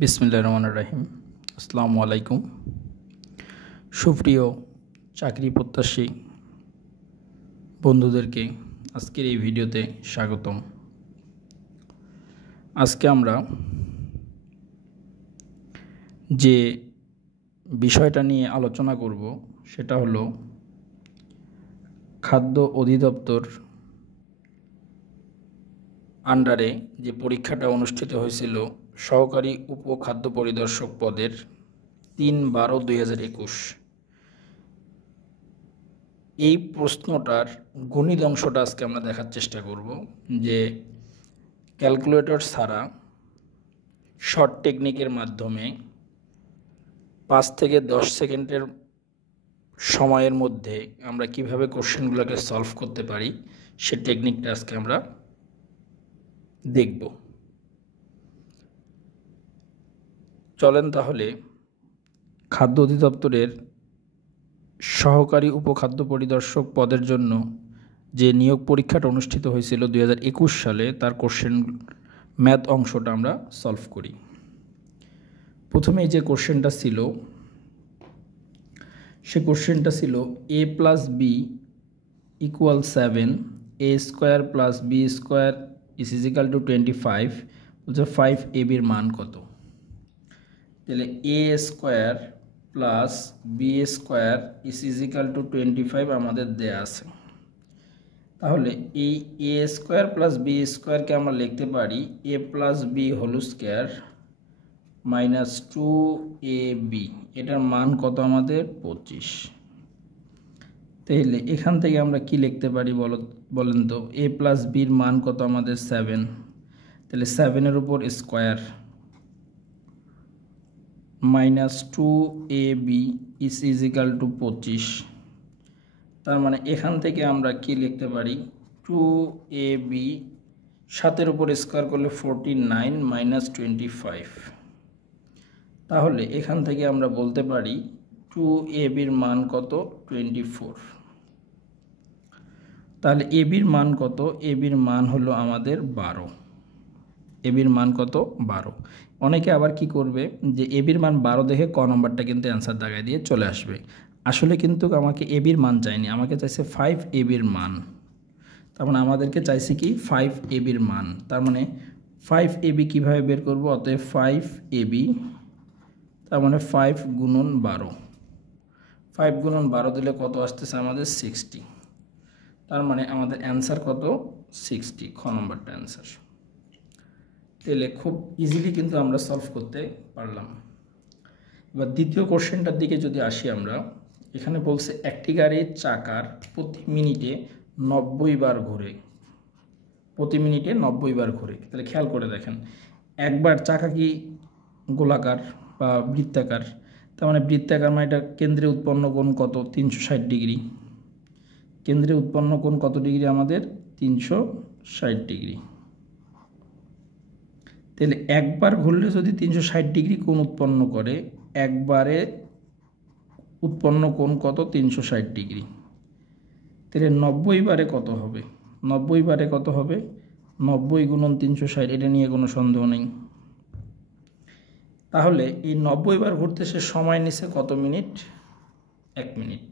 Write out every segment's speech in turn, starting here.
বিসমিল্লাহির রহমানির রহিম। আসসালামু আলাইকুম। সুপ্রিয় চাকরি প্রত্যাশী বন্ধুদেরকে আজকের এই ভিডিওতে স্বাগতম। আজকে আমরা যে বিষয়টা নিয়ে আলোচনা করব সেটা হলো খাদ্য অধিদপ্তর আন্ডারে যে পরীক্ষাটা অনুষ্ঠিত হয়েছিল সহকারী উপখাদ্য পরিদর্শক পদের 3/12/2021 এই প্রশ্নটার গণিত অংশটা আজকে আমরা দেখার চেষ্টা করব যে ক্যালকুলেটর ছাড়া শর্ট টেকনিকের মাধ্যমে 5 থেকে 10 সেকেন্ডের সময়ের মধ্যে আমরা কিভাবে কোশ্চেনগুলোকে সলভ করতে পারি সে টেকনিকটা আজকে আমরা দেখব। চলেন তাহলে খাদ্য অধিদপ্তরের সহকারী উপখাদ্য পরিদর্শক পদের জন্য যে নিয়োগ পরীক্ষাটা অনুষ্ঠিত হয়েছিল 2021 সালে তার কোশ্চেন ম্যাথ অংশটা আমরা সলভ করি। প্রথমেই যে কোশ্চেনটা ছিল সে কোশ্চেনটা ছিল a + b = 7, a² + b² = 25, বলছে 5ab এর মান কত। তাহলে a² + b² = 25 আমাদের দেয়া আছে। তাহলে এই a² + b² কে আমরা লিখতে পারি a + b² - 2ab, এটার মান কত আমাদের 25। তাহলে এখান থেকে আমরা কি লিখতে পারি বলেন তো, a + b এর মান কত আমাদের 7, তাহলে 7 এর উপর স্কয়ার -2ab = 25। তার মানে এখান থেকে আমরা কি লিখতে পারি 2ab 7 এর উপর স্কয়ার করলে 49 - 25। তাহলে এখান থেকে আমরা বলতে পারি 2ab এর মান কত 24। তাহলে ab এর মান কত, ab এর মান হলো আমাদের 12। ab এর মান কত 12। অনেকে আবার কি করবে যে ab এর মান 12 দেখে ক নম্বরটা কিন্তু অ্যান্সার দাগায় দিয়ে চলে আসবে। আসলে কিন্তু আমাকে ab এর মান চাইনি, আমাকে চাইছে 5ab এর মান। তার মানে আমাদেরকে চাইছে কি 5ab এর মান। তার মানে 5ab কিভাবে বের করব, অতএব 5ab, তার মানে 5 × 12, 5 × 12 দিলে কত আসতেছে আমাদের 60। তার মানে আমাদের অ্যান্সার কত 60, খ নম্বরটা অ্যান্সার। তাহলে খুব ইজিলি কিন্তু আমরা সলভ করতে পারলাম। এবার দ্বিতীয় কোশ্চেনটার দিকে যদি আসি আমরা, এখানে বলছে একটি গাড়ির চাকার প্রতি মিনিটে 90 বার ঘোরে, প্রতি মিনিটে 90 বার ঘোরে। তাহলে খেয়াল করে দেখেন, একবার চাকা কি গোলাকার বা বৃত্তাকার, তার মানে বৃত্তাকার মানে এটা কেন্দ্রে উৎপন্ন কোণ কত 360 ডিগ্রি। কেন্দ্রে উৎপন্ন কোণ কত ডিগ্রি আমাদের 360 ডিগ্রি। তাহলে একবার ঘুরলে যদি 360 ডিগ্রি কোণ উৎপন্ন করে, একবারে উৎপন্ন কোণ কত 360 ডিগ্রি। তাহলে 90 বারে কত হবে, 90 বারে কত হবে 90 × 360, এটা নিয়ে কোনো সন্দেহ নেই। তাহলে এই 90 বার ঘুরতে সে সময় নিছে কত মিনিট, 1 মিনিট।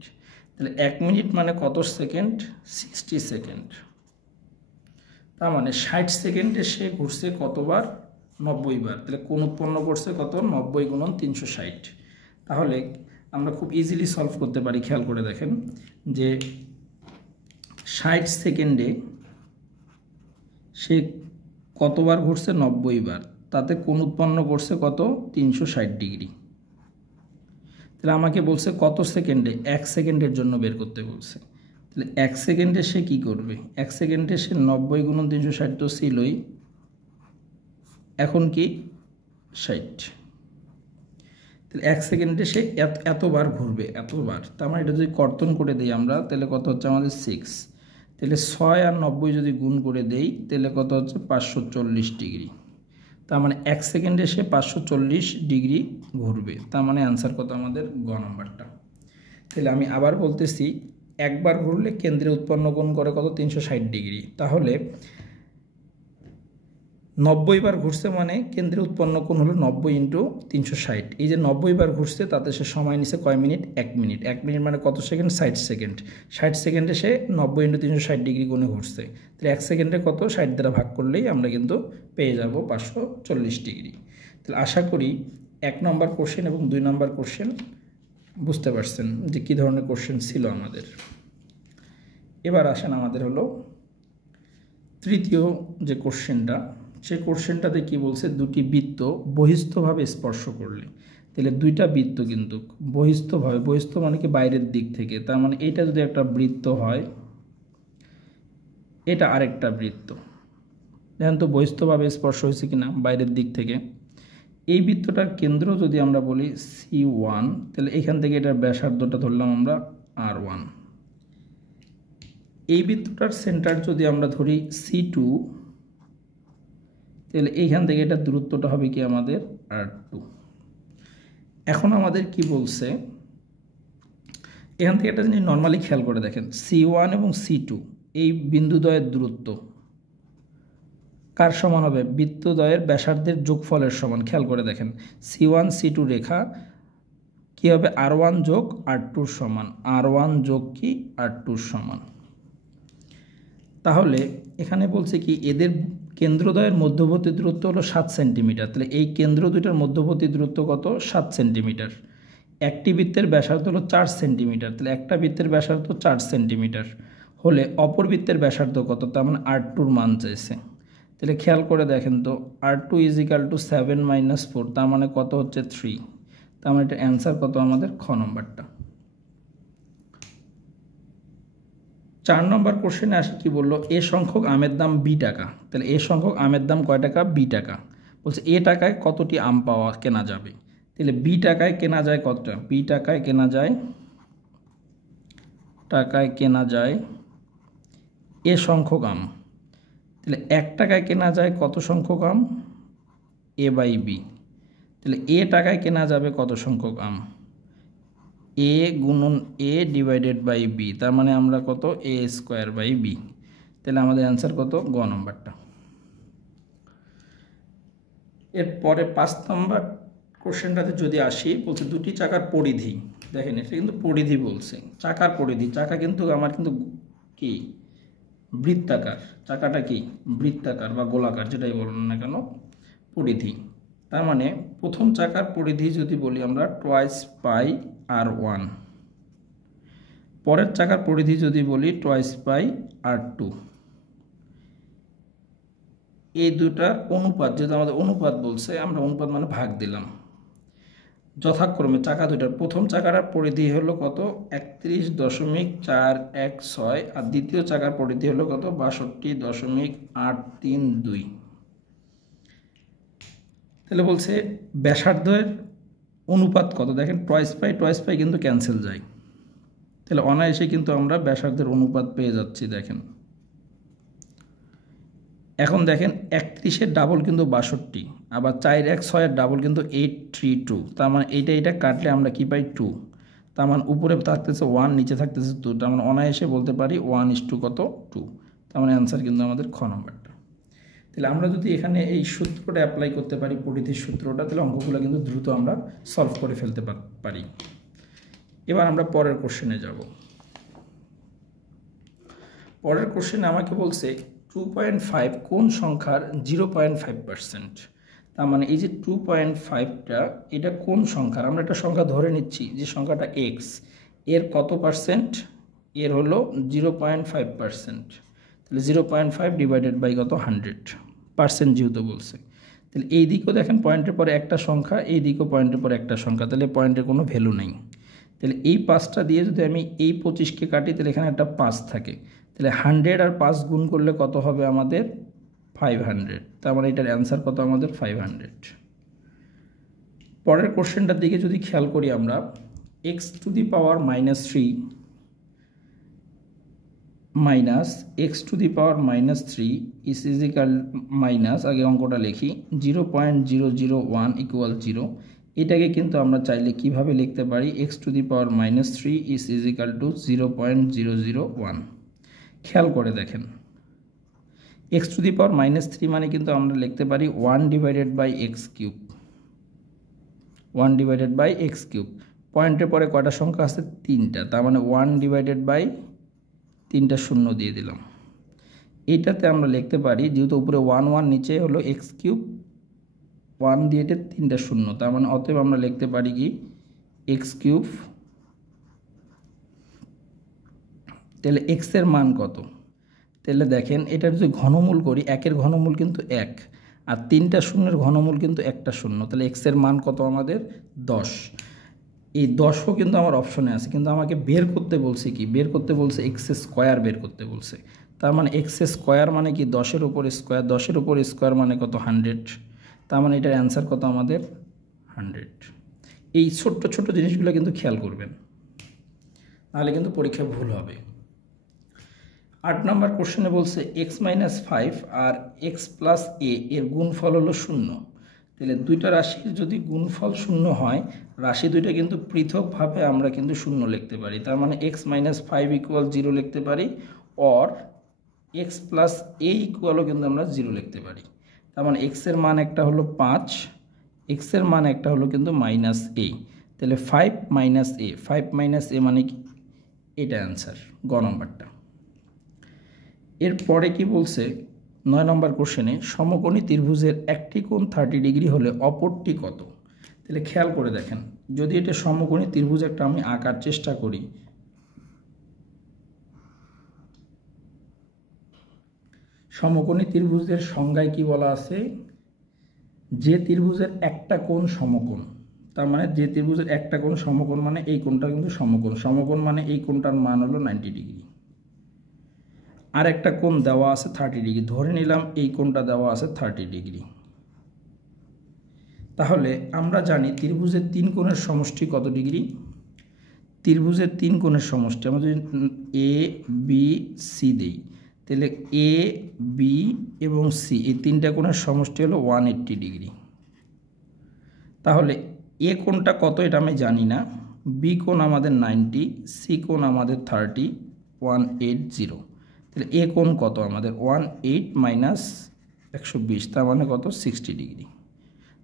তাহলে 1 মিনিট মানে কত সেকেন্ড 60 সেকেন্ড। তার মানে 60 সেকেন্ডে সে ঘুরছে কতবার 90 বার। তাহলে কোণ উৎপন্ন করছে কত 90 × 360। তাহলে আমরা খুব ইজিলি সলভ করতে পারি। খেয়াল করে দেখেন যে 60 সেকেন্ডে সে কতবার ঘুরছে 90 বার, তাতে কোণ উৎপন্ন করছে কত 360 ডিগ্রি। তাহলে আমাকে বলছে কত সেকেন্ডে, 1 সেকেন্ডের জন্য বের করতে বলছে। তাহলে 1 সেকেন্ডে সে কি করবে, 1 সেকেন্ডে সে 90 × 360 তো ছিলই, এখন কি 60। তাহলে 1 সেকেন্ডে সে এতবার ঘুরবে, এতবার। তার মানে এটা যদি কর্তন করে দিই আমরা, তাহলে কত হচ্ছে আমাদের 6। তাহলে 6 আর 90 যদি গুণ করে দেই, তাহলে কত হচ্ছে 540 ডিগ্রি। তার মানে 1 সেকেন্ডে সে 540 ডিগ্রি ঘুরবে। তার মানে অ্যান্সার কত আমাদের গ নাম্বারটা। তাহলে আমি আবার বলতেছি, একবার ঘুরলে কেন্দ্রে উৎপন্ন কোণ করে কত 360 ডিগ্রি। তাহলে 90 বার ঘুরছে মানে কেন্দ্রে উৎপন্ন কোণ হলো 90 ইন্টু 360। এই যে 90 বার ঘুরছে তাতে সে সময় নিছে কয় মিনিট? 1 মিনিট। 1 মিনিট মানে কত সেকেন্ড? 60 সেকেন্ড। 60 সেকেন্ডে সে 90 ইন্টু 360 ডিগ্রি কোণে ঘুরছে। তাহলে 1 সেকেন্ডে কত? 60 দ্বারা ভাগ করলেই আমরা কিন্তু পেয়ে যাব 540 ডিগ্রি। তাহলে আশা করি 1 নম্বর কোশ্চেন এবং 2 নম্বর কোশ্চেন বুঝতে পারছেন যে কী ধরনের কোশ্চেন ছিল আমাদের। এবার আসেন আমাদের হলো তৃতীয় যে কোশ্চেনটা, সেই কোশ্চেনটাতে কি বলছে? দুটি বৃত্ত বহিস্থভাবে স্পর্শ করলে, তাহলে দুইটা বৃত্ত কিন্তু বহিস্থভাবে, বহিস্থ মানে কি বাইরের দিক থেকে, তার মানে এইটা যদি একটা বৃত্ত হয়, এটা আরেকটা বৃত্ত, দেখেন তো বহিস্থভাবে স্পর্শ হয়েছে কিনা বাইরের দিক থেকে। এই বৃত্তটার কেন্দ্র যদি আমরা বলি C1, তাহলে এখান থেকে এটার ব্যাসার্ধটা ধরলাম আমরা R1। এই বৃত্তটার সেন্টার যদি আমরা ধরি C2, তাহলে এইখান থেকে এটার দূরত্বটা হবে কি আমাদের R2। এখন আমাদের কি বলছে, এখান থেকে একটা জিনিস নর্মালি খেয়াল করে দেখেন, C1 এবং C2 এই বিন্দুদ্বয়ের দূরত্ব কার সমান হবে? বৃত্তদ্বয়ের ব্যাসার্ধের যোগফলের সমান। খেয়াল করে দেখেন C1 C2 রেখা কি হবে? R1 যোগ R2 সমান। R1 যোগ কি R2 সমান। তাহলে এখানে বলছে কি এদের কেন্দ্রদ্বয়ের মধ্যবর্তী দূরত্ব হলো 7 সেন্টিমিটার। তাহলে এই কেন্দ্র দুইটার মধ্যবর্তী দূরত্ব কত? 7 সেন্টিমিটার। একটি বৃত্তের ব্যাসার্ধ হলো 4 সেন্টিমিটার। তাহলে একটা বৃত্তের ব্যাসার্ধ 4 সেন্টিমিটার হলে অপর বৃত্তের ব্যাসার্ধ কত? তার মানে R2-র মান চাইছে। তাহলে খেয়াল করে দেখেন তো R2 = 7 - 4, তার মানে কত হচ্ছে? 3। তার মানে এটা অ্যান্সার কত আমাদের? খ নম্বরটা। 4 নম্বর কোশ্চেনে আসি কি বললো? এ সংখ্যক আমের দাম B টাকা। তাহলে এ সংখ্যক আমের দাম কয় টাকা? B টাকা। বলছে এ টাকায় কতটি আম কেনা যাবে? তাহলে B টাকায় কেনা যায় কতটা? B টাকায় কেনা যায় এ সংখ্যক আম। তাহলে 1 টাকায় কেনা যায় কত সংখ্যক আম? A/B। তাহলে এ টাকায় কেনা যাবে কত সংখ্যক আম? A গুণন A / B, তার মানে আমরা কত? A²/B। তাহলে আমাদের অ্যান্সার কত? গ নম্বরটা। এরপরে 5 নম্বর কোশ্চেনটাতে যদি আসি, বলছে দুটি চাকার পরিধি, দেখেন এটা কিন্তু পরিধি বলছে, চাকার পরিধি। চাকা কিন্তু আমার কিন্তু কি বৃত্তাকার, চাকাটা কি বৃত্তাকার বা গোলাকার, যেটাই বলুন না কেন, পরিধি। তার মানে প্রথম চাকার পরিধি যদি বলি আমরা 2 πr1, পরের চাকার পরিধি যদি বলি 2 πr2। এই দুটার অনুপাত, যেহেতু আমাদের অনুপাত বলছে, আমরা অনুপাত মানে ভাগ দিলাম যথাক্রমে চাকা দুটার। প্রথম চাকার পরিধি হলো কত? 31.416, আর দ্বিতীয় চাকার পরিধি হলো কত? 62.832। তাহলে বলছে ব্যাসার্ধের অনুপাত কত? দেখেন 2 π কিন্তু ক্যান্সেল যায়, তাহলে অনায়াসে কিন্তু আমরা ব্যাসার্ধের অনুপাত পেয়ে যাচ্ছি। দেখেন এখন দেখেন 31-এর ডাবল কিন্তু 62, আবার 4 1 6-এর ডাবল কিন্তু 832। তার মানে এইটা কাটলে আমরা কি পাই? 2। তার মানে উপরে থাকতেছে 1, নিচে থাকতেছে 2। তার মানে অনায়াসে বলতে পারি 1:2 কত? 2। তার মানে অ্যান্সার কিন্তু আমাদের খ নম্বরটা। তাহলে আমরা যদি এখানে এই সূত্রটা অ্যাপ্লাই করতে পারি, পরিধির সূত্রটা, তাহলে অঙ্কগুলো কিন্তু দ্রুত আমরা সলভ করে ফেলতে পারি। এবার আমরা পরের কোশ্চেনে যাব। পরের কোশ্চেনে আমাকে বলছে 2.5 কোন সংখ্যার 0.5%। তার মানে এই যে 2.5টা এটা কোন সংখ্যার? আমরা একটা সংখ্যা ধরে নিচ্ছি যে সংখ্যাটা x, এর কত পার্সেন্ট? এর হলো 0.5%। তাহলে 0.5 ডিভাইডেড বাই কত? 100% যেহেতু বলছে। তাহলে এই দিকেও দেখেন পয়েন্টের পরে একটা সংখ্যা, এই দিকেও পয়েন্টের পরে একটা সংখ্যা, তাহলে পয়েন্টের কোনো ভ্যালু নেই। তাহলে এই 5টা দিয়ে যদি আমি এই 25কে কাটি, তাহলে এখানে একটা 5 থাকে। তাহলে 100 আর 5 গুণ করলে কত হবে আমাদের? 500। তার মানে এটার অ্যান্সার কত আমাদের? 500। পরের কোশ্চেনটার দিকে যদি খেয়াল করি আমরা, x⁻³ মাইনাস x⁻³ মাইনাস, আগে অঙ্কটা লিখি, 0.001 = 0। এটাকে কিন্তু আমরা চাইলে কিভাবে লিখতে পারি? x⁻³ = 0.001। খেয়াল করে দেখেন x⁻³ মানে কিন্তু আমরা লিখতে পারি 1/x³, 1/x³। পয়েন্টের পরে কয়টা সংখ্যা আছে? 3টা, তার মানে 1/3টা শূন্য দিয়ে দিলাম। এইটাতে আমরা লিখতে পারি, যেহেতু উপরে 1 1 নিচে হলো x³, 1 দিয়ে 3টা শূন্য, তার মানে অতএব আমরা লিখতে পারি কি x³। তাহলে x এর মান কত? তাহলে দেখেন, এটার যদি ঘনমূল করি, 1-এর ঘনমূল কিন্তু 1, আর 3টা শূন্যের ঘনমূল কিন্তু 1টা শূন্য। তাহলে x এর মান কত আমাদের? 10। এই 10ও কিন্তু আমার অপশনে আছে, কিন্তু আমাকে বের করতে বলছে কি? বের করতে বলছে x² বের করতে বলছে। তার মানে x² মানে কি? 10-এর উপর স্কোয়ার, 10-এর উপর স্কোয়ার মানে কত? 100। তার মানে এটার অ্যান্সার কত আমাদের? 100। এই ছোট্ট ছোট্ট জিনিসগুলো কিন্তু খেয়াল করবেন, নাহলে কিন্তু পরীক্ষা ভুল হবে। 8 নম্বর কোশ্চেনে বলছে x-5 আর x+a এর গুণফল হলো 0। তাহলে দুইটা রাশির যদি গুণফল 0 হয়, রাশি দুইটা কিন্তু পৃথকভাবে আমরা কিন্তু 0 লিখতে পারি। তার মানে x-5 = 0 লিখতে পারি, অর x+a ইকুয়ালও কিন্তু আমরা 0 লিখতে পারি। তার মানে x এর মান একটা হলো 5, x এর মান একটা হলো কিন্তু -a। তাহলে 5 - a, 5 - a মানে কি? এটা অ্যান্সার, গ নম্বরটা। এরপরে কি বলছে 9 নম্বর কোশ্চেনে, সমকোণী ত্রিভুজের একটি কোণ 30 ডিগ্রি হলে অপরটি কত? তাহলে খেয়াল করে দেখেন, যদি এটা সমকোণী ত্রিভুজ একটা আমি আঁকার চেষ্টা করি, সমকোণী ত্রিভুজের সংজ্ঞায় কি বলা আছে? যে ত্রিভুজের একটা কোণ সমকোণ, তার মানে যে ত্রিভুজের একটা কোণ সমকোণ মানে এই কোণটা কিন্তু সমকোণ। সমকোণ মানে এই কোণটার মান হলো 90 ডিগ্রি। আর একটা কোণ দেওয়া আছে 30 ডিগ্রি, ধরে নিলাম এই কোণটা দেওয়া আছে 30 ডিগ্রি। তাহলে আমরা জানি ত্রিভুজের 3 কোণের সমষ্টি কত ডিগ্রি? ত্রিভুজের 3 কোণের সমষ্টি আমরা যদি এ বি সি দিই, তাহলে এ বি এবং সি এই 3টা কোণের সমষ্টি হলো 180 ডিগ্রি। তাহলে এ কোণটা কত এটা আমি জানি না, বি কোণ আমাদের 90, সি কোণ আমাদের 30, 180। তাহলে এ কোণ কত আমাদের? 18 - 120, তার মানে কত? 60 ডিগ্রি।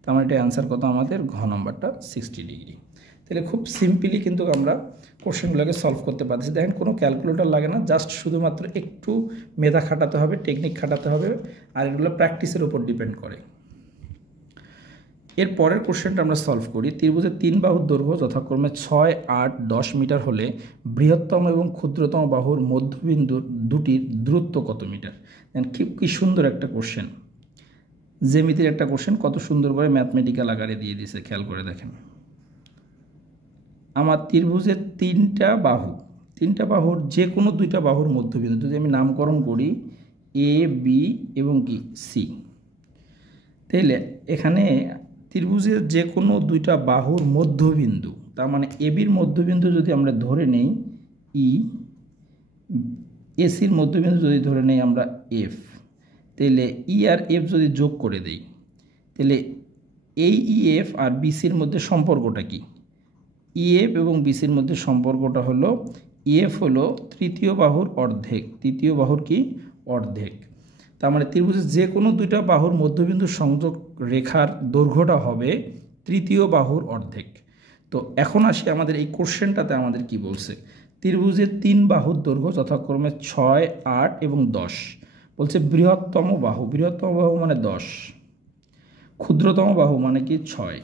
তার মানে এটা অ্যান্সার কত আমাদের? ঘ নম্বরটা 60 ডিগ্রি। তাহলে খুব সিম্পলি কিন্তু আমরা কোশ্চেনগুলোকে সলভ করতে পারছি। দেখেন, কোনো ক্যালকুলেটর লাগে না, জাস্ট শুধুমাত্র একটু মেধা খাটাতে হবে, টেকনিক খাটাতে হবে, আর এগুলো প্র্যাকটিসের উপর ডিপেন্ড করে। এর পরের কোশ্চেনটা আমরা সলভ করি। ত্রিভুজের 3 বাহুর দৈর্ঘ্য যথাক্রমে 6, 8, 10 মিটার হলে বৃহত্তম এবং ক্ষুদ্রতম বাহুর মধ্যবিন্দুর দুটির দূরত্ব কত মিটার? কি সুন্দর একটা কোশ্চেন, জ্যামিতির একটা কোশ্চেন, কত সুন্দর করে ম্যাথমেটিক্যাল আকারে দিয়ে দিয়েছে, খেয়াল করে দেখেন। আমার ত্রিভুজের 3টা বাহুর যে কোনো 2টা বাহুর মধ্যবিন্দু যদি আমি নামকরণ করি এ বি এবং কি সি, তাহলে এখানে ত্রিভুজের যে কোনো 2টা বাহুর মধ্যবিন্দু, তার মানে এ বির মধ্যবিন্দু যদি আমরা ধরে নেই ই, এসির মধ্যবিন্দু যদি ধরে নেই আমরা এফ, তাহলে ই আর এফ যদি যোগ করে দেই, তাহলে এই ইএফ আর বিসির মধ্যে সম্পর্কটা কি? ইএফ এবং বিসির মধ্যে সম্পর্কটা হলো, ইএফ হলো তৃতীয় বাহুর অর্ধেক, তৃতীয় বাহুর কি? অর্ধেক। তার মানে ত্রিভুজের যে কোনো 2টা বাহুর মধ্যবিন্দু সংযোগ রেখার দৈর্ঘ্যটা হবে তৃতীয় বাহুর অর্ধেক। তো এখন আসি আমাদের এই কোশ্চেনটাতে আমাদের কি বলছে? ত্রিভুজের 3 বাহুর দৈর্ঘ্য যথাক্রমে 6, 8 এবং 10। বলছে বৃহত্তম বাহু মানে 10, ক্ষুদ্রতম বাহু মানে কি? 6।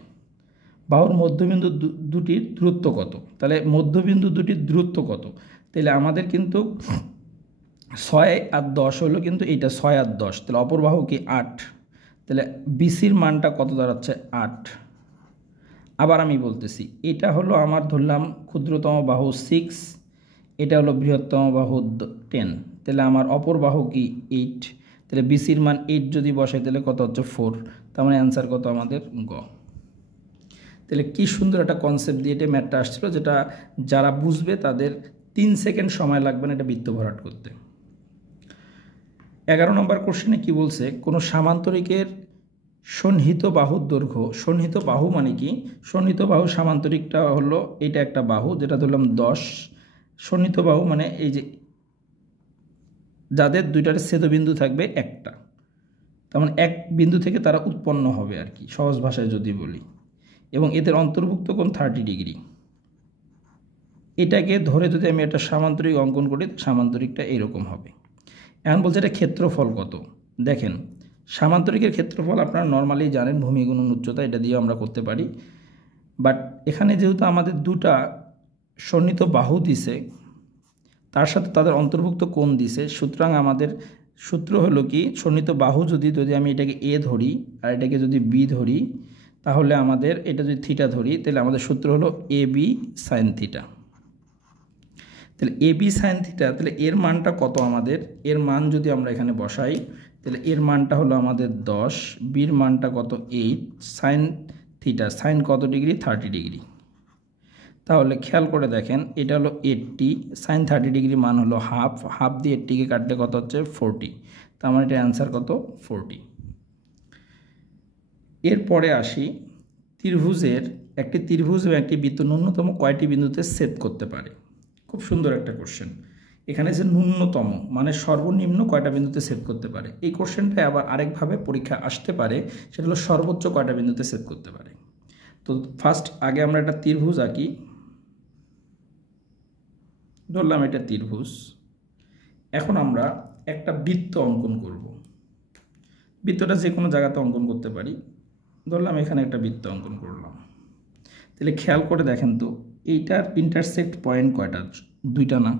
বাহুর মধ্যবিন্দু দুটির দূরত্ব কত? তাহলে মধ্যবিন্দু দুটির দূরত্ব কত? তাহলে আমাদের কিন্তু 6 আর 10 হলো, কিন্তু এইটা 6 আর 10, তাহলে অপর বাহু কি? 8। তাহলে বিসির মানটা কত দাঁড়াচ্ছে? 8। আবার আমি বলতেছি, এটা হলো আমার ধরলাম ক্ষুদ্রতম বাহু 6, এটা হলো বৃহত্তম বাহু 10, তাহলে আমার অপর বাহু কি? 8। তাহলে বিসির মান 8 যদি বসাই তাহলে কত হচ্ছে? 4। তার মানে অ্যান্সার কত আমাদের? গ। তাহলে কি সুন্দর একটা কনসেপ্ট দিয়ে এটা ম্যাথটা আসছিল, যেটা যারা বুঝবে তাদের 3 সেকেন্ড সময় লাগবে না এটা বৃত্ত ভরাট করতে। 11 নম্বর কোশ্চেনে কি বলছে? কোনো সামান্তরিকের সন্নিহিত বাহুর দৈর্ঘ্য, সন্নিহিত বাহু মানে কি? সন্নিহিত বাহু সামান্তরিকটা হলো এটা একটা বাহু, যেটা ধরলাম 10, সন্নিহিত বাহু মানে এই যে যাদের দুইটার ছেদবিন্দু থাকবে একটা, তার মানে এক বিন্দু থেকে তারা উৎপন্ন হবে আর কি, সহজ ভাষায় যদি বলি, এবং এদের অন্তর্ভুক্ত কোণ 30 ডিগ্রি। এটাকে ধরে যদি আমি একটা সামান্তরিক অঙ্কন করি, সামান্তরিকটা এরকম হবে। এখন বলছে এটা ক্ষেত্রফল কত। দেখেন সামান্তরিকের ক্ষেত্রফল আপনারা নর্মালি জানেন, ভূমি গুণন উচ্চতা, এটা দিয়েও আমরা করতে পারি। বাট এখানে যেহেতু আমাদের দুটা সন্নিহিত বাহু দিছে, তার সাথে তাদের অন্তর্ভুক্ত কোণ দিছে, সুতরাং আমাদের সূত্র হলো কি, সন্নিহিত বাহু যদি আমি এটাকে এ ধরি আর এটাকে যদি বি ধরি, তাহলে আমাদের এটা যদি থিটা ধরি, তাহলে আমাদের সূত্র হলো এ বি সাইন থিটা। তাহলে এ বি সাইন থিটা, তাহলে এর মানটা কত আমাদের, এর মান যদি আমরা এখানে বসাই, তাহলে এর মানটা হলো আমাদের 10, বির মানটা কত 8, সাইন থিটা, সাইন কত ডিগ্রি 30 ডিগ্রি। তাহলে খেয়াল করে দেখেন এটা হলো 80, সাইন 30 ডিগ্রি মান হলো হাফ, হাফ দিয়ে 80কে কাটলে কত হচ্ছে 40, তার মানে এটা অ্যান্সার কত 40। এরপরে আসি ত্রিভুজের, একটি ত্রিভুজ এবং একটি বৃত্ত ন্যূনতম কয়টি বিন্দুতে ছেদ করতে পারে। খুব সুন্দর একটা কোশ্চেন। এখানে যে ন্যূনতম মানে সর্বনিম্ন কয়টা বিন্দুতে ছেদ করতে পারে, এই কোশ্চেনটা আবার আরেকভাবে পরীক্ষা আসতে পারে, সেটা হলো সর্বোচ্চ কয়টা বিন্দুতে ছেদ করতে পারে। তো ফার্স্ট আগে আমরা একটা ত্রিভুজ আঁকি, ধরলাম এটা ত্রিভুজ। এখন আমরা একটা বৃত্ত অঙ্কন করব। বৃত্তটা যে কোনো জায়গাতে অঙ্কন করতে পারি, ধরলাম এখানে একটা বৃত্ত অঙ্কন করলাম। তাহলে খেয়াল করে দেখেন তো এইটার ইন্টারসেক্ট পয়েন্ট কয়টা, দুইটা না?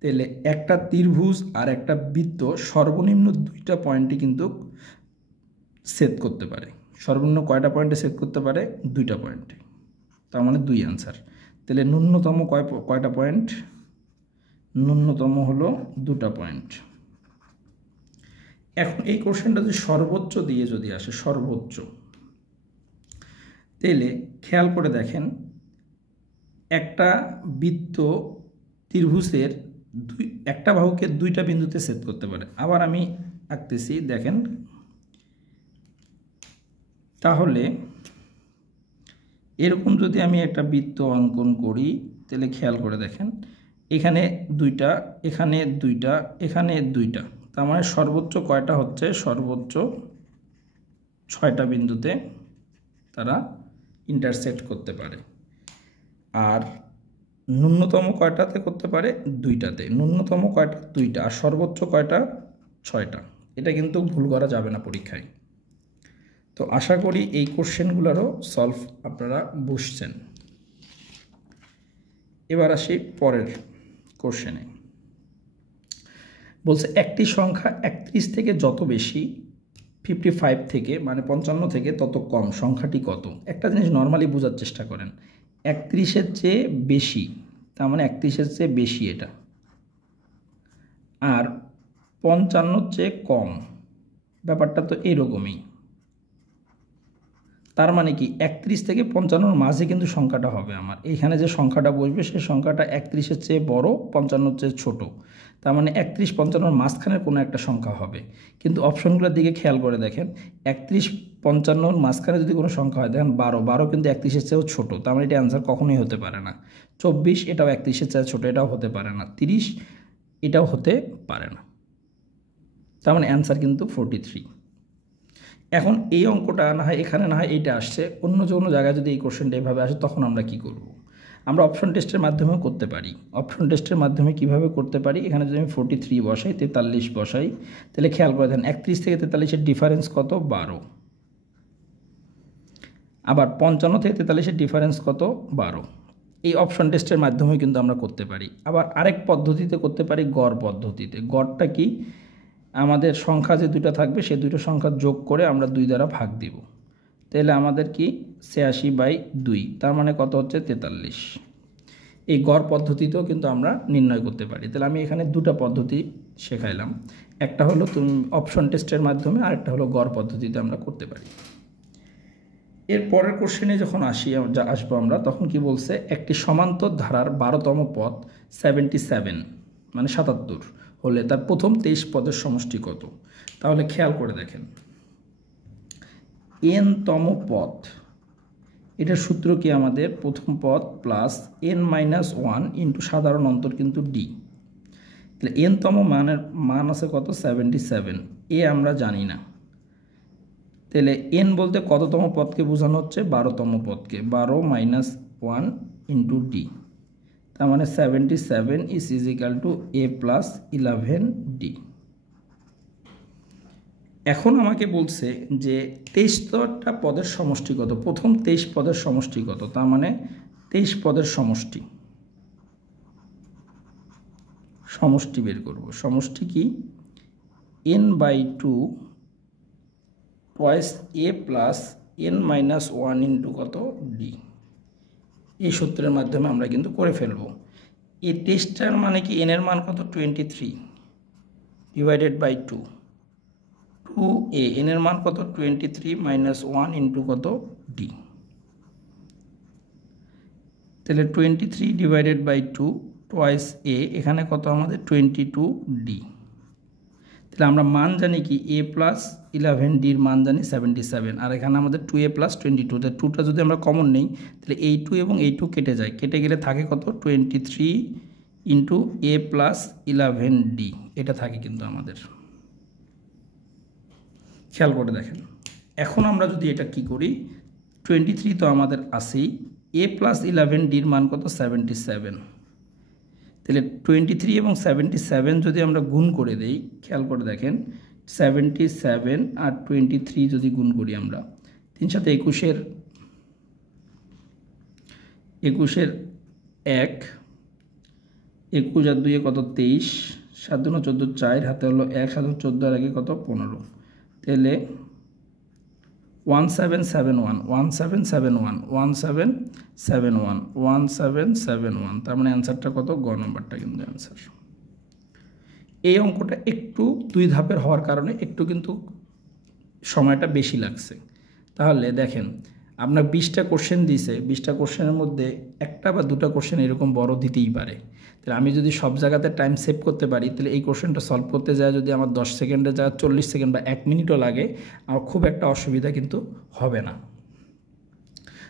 তাহলে একটা ত্রিভুজ আর একটা বৃত্ত সর্বনিম্ন দুইটা পয়েন্টে কিন্তু ছেদ করতে পারে। সর্বনিম্ন কয়টা পয়েন্টে ছেদ করতে পারে? দুইটা পয়েন্টে, তার মানে 2 অ্যান্সার। তাহলে ন্যূনতম কয়টা পয়েন্ট? ন্যূনতম হলো 2টা পয়েন্ট। এখন এই কোশ্চেনটা যদি সর্বোচ্চ দিয়ে যদি আসে, সর্বোচ্চ, তাহলে খেয়াল করে দেখেন একটা বৃত্ত ত্রিভুজের একটা বাহুকে দুইটা বিন্দুতে ছেদ করতে পারে। আবার আমি আঁকতেছি, দেখেন। তাহলে এরকম যদি আমি একটা বৃত্ত অঙ্কন করি, তাহলে খেয়াল করে দেখেন এখানে দুইটা, এখানে দুইটা, এখানে দুইটা, তার মানে সর্বোচ্চ কয়টা হচ্ছে? সর্বোচ্চ 6টা বিন্দুতে তারা ইন্টারসেক্ট করতে পারে। আর ন্যূনতম কয়টাতে করতে পারে? 2টাতে। ন্যূনতম কয়টা? 2টা। আর সর্বোচ্চ কয়টা? 6টা। এটা কিন্তু ভুল করা যাবে না পরীক্ষায়। তো আশা করি এই কোশ্চেনগুলোরও সলভ আপনারা বুঝছেন। এবার আসি পরের কোশ্চেনে। বলছে একটি সংখ্যা 31 থেকে যত বেশি, 55 থেকে মানে 55 থেকে তত কম, সংখ্যাটি কত? একটা জিনিস নর্মালি বোঝার চেষ্টা করেন, 31-এর চেয়ে বেশি, তার মানে 31-এর চেয়ে বেশি এটা, আর 55-র চেয়ে কম, ব্যাপারটা তো এরকমই। তার মানে কি 31 থেকে 55-র মাঝে কিন্তু সংখ্যাটা হবে আমার। এইখানে যে সংখ্যাটা বসবে সেই সংখ্যাটা 31-এর চেয়ে বড়, 55-র চেয়ে ছোট, তার মানে 31-55-র মাঝখানের কোনো একটা সংখ্যা হবে। কিন্তু অপশনগুলোর দিকে খেয়াল করে দেখেন, 31-55-র মাঝখানে যদি কোনো সংখ্যা হয়, দেখেন 12 কিন্তু 31-এর চেয়েও ছোট, তার মানে এটা অ্যান্সার কখনোই হতে পারে না। 24 এটাও 31-এর চেয়ে ছোট, এটাও হতে পারে না। 30 এটাও হতে পারে না, তার মানে অ্যান্সার কিন্তু 43। এখন এই অঙ্কটা না হয় এখানে, না হয় এইটা আসছে, অন্য যে কোনো জায়গায় যদি এই কোশ্চেনটা এভাবে আসে, তখন আমরা কি করব? আমরা অপশন টেস্টের মাধ্যমেও করতে পারি। অপশন টেস্টের মাধ্যমে কিভাবে করতে পারি? এখানে যদি আমি 43 বসাই, 43 বসাই, তাহলে খেয়াল করে দেন 31 থেকে 43-এর ডিফারেন্স কত? 12। আবার 55 থেকে 43-এর ডিফারেন্স কত? 12। এই অপশন টেস্টের মাধ্যমেও কিন্তু আমরা করতে পারি। আবার আরেক পদ্ধতিতে করতে পারি, গড় পদ্ধতিতে। গড়টা কি? আমাদের সংখ্যা যে দুটো থাকবে, সেই দুটো সংখ্যা যোগ করে আমরা 2 দ্বারা ভাগ দিব, তাহলে আমাদের কি 86/2, তার মানে কত হচ্ছে? 43। এই গড় পদ্ধতিতেও কিন্তু আমরা নির্ণয় করতে পারি। তাহলে আমি এখানে 2টা পদ্ধতি শেখাইলাম, একটা হলো তুমি অপশন টেস্টের মাধ্যমে, আরেকটা হলো গড় পদ্ধতিতে আমরা করতে পারি। এর পরের কোশ্চেনে যখন আসবো আমরা, তখন কি বলছে? একটি সমান্তর ধারার 12তম পদ 77 মানে 77 হলে তার প্রথম 23 পদের সমষ্টি কত? তাহলে খেয়াল করে দেখেন, n-তম পদ, এটার সূত্র কি আমাদের? প্রথম পদ প্লাস n-1 ইন্টু সাধারণ অন্তর কিন্তু d। তাহলে এনতম মান আছে কত 77, এ আমরা জানি না। তাহলে এন বলতে কততম পদকে বোঝানো হচ্ছে? 12তম পদকে, 12 - 1 × d, তার মানে 77 = a + 11d। এখন আমাকে বলছে যে 23টা পদের সমষ্টি কত, প্রথম 23 পদের সমষ্টি কত, তার মানে 23 পদের সমষ্টি বের করব। সমষ্টি কি? n/2 twice a plus n - 1 × কত d, এই সূত্রের মাধ্যমে আমরা কিন্তু করে ফেলব। এই টেস্টটার মানে কি? n এর মান কত? 23 / 2, 2a, n এর মান কত? 23 - 1 × কত d, তাহলে 23 / 2 twice a, এখানে কত আমাদের? 22d। তাহলে আমরা মান জানি কি? a + 11d এর মান জানি 77, আর এখানে আমাদের 2a + 22, তাহলে 2টা যদি আমরা কমন নেই তাহলে এই 2 এবং এই 2 কেটে যায়, কেটে গেলে থাকে কত? 23 × a + 11d, এটা থাকে কিন্তু আমাদের। খেয়াল করে দেখেন, এখন আমরা যদি এটা কি করি, 23 তো আমাদের আছেই, a + 11d এর মান কত? 77, তাহলে 23 এবং 77 যদি আমরা গুণ করে দেই, খেয়াল করে দেখেন 77 আর 23 যদি গুণ করি আমরা, 3 × 7 = 21, 21 1, 21 আর 2 কত? 23, 7 × 2 = 14, 4 হাতে হলো 1, 7 × 14 আর 1 কত? 15, তাহলে 1771, 1771, 1771, 1771, তার মানে অ্যান্সারটা কত? গ নম্বরটা কিন্তু অ্যান্সার। এই অঙ্কটা একটু 2 ধাপের হওয়ার কারণে একটু কিন্তু সময়টা বেশি লাগছে। তাহলে দেখেন, আপনার 20টা কোশ্চেন দিয়েছে, 20টা কোশ্চেনের মধ্যে একটা বা দুটা কোশ্চেন এরকম বড় দিতেই পারে। তাহলে আমি যদি সব জায়গাতে টাইম সেভ করতে পারি, তাহলে এই কোশ্চেনটা সলভ করতে যায় যদি আমার 10 সেকেন্ডে যায় 40 সেকেন্ড বা 1 মিনিটও লাগে, আমার খুব একটা অসুবিধা কিন্তু হবে না।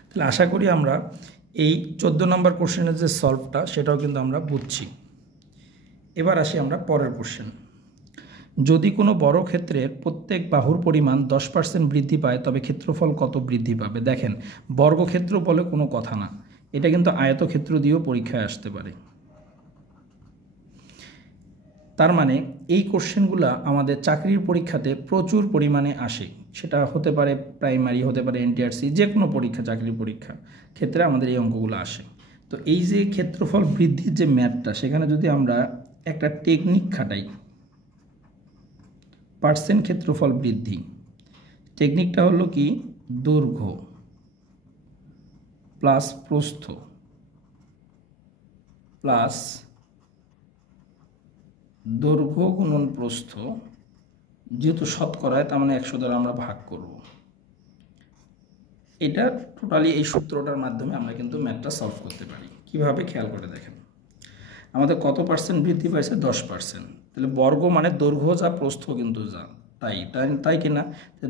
তাহলে আশা করি আমরা এই 14 নম্বর কোশ্চেনের যে সলভটা, সেটাও কিন্তু আমরা বুঝছি। এবার আসি আমরা পরের কোশ্চেন। যদি কোনো বড় ক্ষেত্রের প্রত্যেক বাহুর পরিমাণ 10% বৃদ্ধি পায়, তবে ক্ষেত্রফল কত বৃদ্ধি পাবে? দেখেন, বর্গক্ষেত্র বলে কোনো কথা না, এটা কিন্তু আয়তক্ষেত্র দিয়েও পরীক্ষায় আসতে পারে। তার মানে এই কোশ্চেনগুলো আমাদের চাকরির পরীক্ষাতে প্রচুর পরিমাণে আসে, সেটা হতে পারে প্রাইমারি, হতে পারে এনটিআরসি, যে কোনো পরীক্ষা, চাকরির পরীক্ষা ক্ষেত্রে আমাদের এই অঙ্কগুলো আসে। তো এই যে ক্ষেত্রফল বৃদ্ধির যে ম্যাথটা, সেখানে যদি আমরা একটা টেকনিক খাটাই, পার্সেন্ট ক্ষেত্রফল বৃদ্ধি, টেকনিকটা হলো কি? দৈর্ঘ্য প্লাস প্রস্থ প্লাস দৈর্ঘ্য গুণন প্রস্থ, যেহেতু শতকরায়, তার মানে 100 দ্বারা আমরা ভাগ করব। এটা টোটালি এই সূত্রটার মাধ্যমে আমরা কিন্তু ম্যাথটা সলভ করতে পারি। কিভাবে? খেয়াল করে দেখেন, আমাদের কত পার্সেন্ট বৃদ্ধি পাইছে? 10%। তাহলে বর্গ মানে দৈর্ঘ্য যা প্রস্থ কিন্তু যা, তাই কিনা?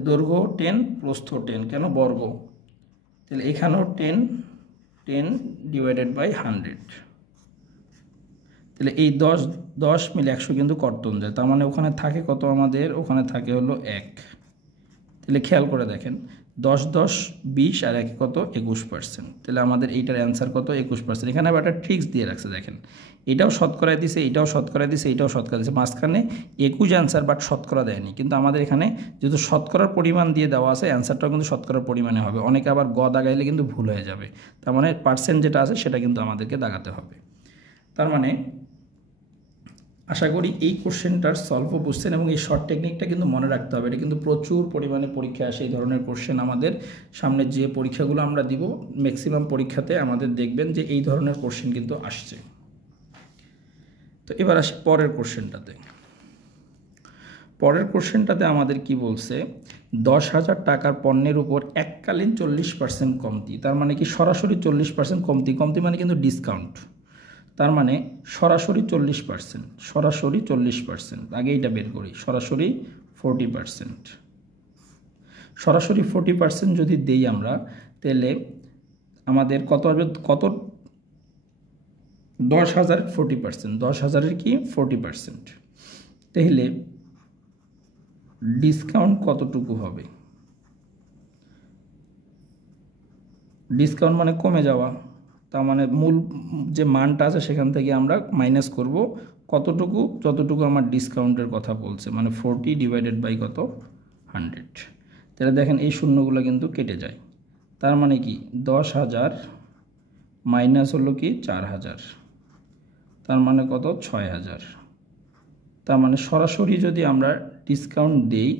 দৈর্ঘ্য 10, প্রস্থ 10, কেন? বর্গ। তাহলে এখানেও 10 / 100, তাহলে এই 10 মিলে 100 কিন্তু কর্তন যায়, তার মানে ওখানে থাকে কত? আমাদের ওখানে থাকে হলো 1। তাহলে খেয়াল করে দেখেন, 10 10 20 আর 1 কত? 21%। তাহলে আমাদের এইটার অ্যান্সার কত? 21%। এখানে আবার একটা ট্রিক্স দিয়ে রাখছে, দেখেন, এটাও শতকরা দিছে, এটাও শতকরা দিছে, এটাও শতকরা দিছে, মাঝখানে 21 অ্যান্সার, বাট শতকরা দেয়নি। কিন্তু আমাদের এখানে যেহেতু শতকরার পরিমাণ দিয়ে দেওয়া আছে, অ্যান্সারটাও কিন্তু শতকরার পরিমাণে হবে। অনেকে আবার গ দাগাইলে কিন্তু ভুল হয়ে যাবে, তার মানে পার্সেন্ট যেটা আছে সেটা কিন্তু আমাদেরকে দাগাতে হবে। তার মানে আশা করি এই কোশ্চেনটার সলভও বুঝছেন, এবং এই শর্ট টেকনিকটা কিন্তু মনে রাখতে হবে। এটা কিন্তু প্রচুর পরিমাণে পরীক্ষা আসে এই ধরনের কোশ্চেন। আমাদের সামনে যে পরীক্ষাগুলো আমরা দিব, ম্যাক্সিমাম পরীক্ষাতে আমাদের দেখবেন যে এই ধরনের কোশ্চেন কিন্তু আসছে। তো এবার আসি পরের কোশ্চেনটাতে। পরের কোশ্চেনটাতে আমাদের কি বলছে? 10,000 টাকার পণ্যের উপর এককালীন 40% কমতি, তার মানে কি? সরাসরি 40% কমতি, কমতি মানে কিন্তু ডিসকাউন্ট, তার মানে সরাসরি 40%, সরাসরি 40%। আগে এটা বের করি, সরাসরি 40%, সরাসরি 40% যদি দেই আমরা, তাহলে আমাদের কত হবে? কত 10,000 40%, 10,000 কি 40%, তাহলে ডিসকাউন্ট কতটুকু হবে? ডিসকাউন্ট মানে কমে যাওয়া, তার মানে মূল যে মানটা আছে সেখান থেকে আমরা মাইনাস করব কতটুকু, যতটুকু আমার ডিসকাউন্টের কথা বলছে, মানে 40 ডিভাইডেড বাই কত 100। তাহলে দেখেন এই শূন্যগুলো কিন্তু কেটে যায়, তার মানে কি 10,000 মাইনাস হলো কি 4,000, তার মানে কত 6,000। তার মানে সরাসরি যদি আমরা ডিসকাউন্ট দেই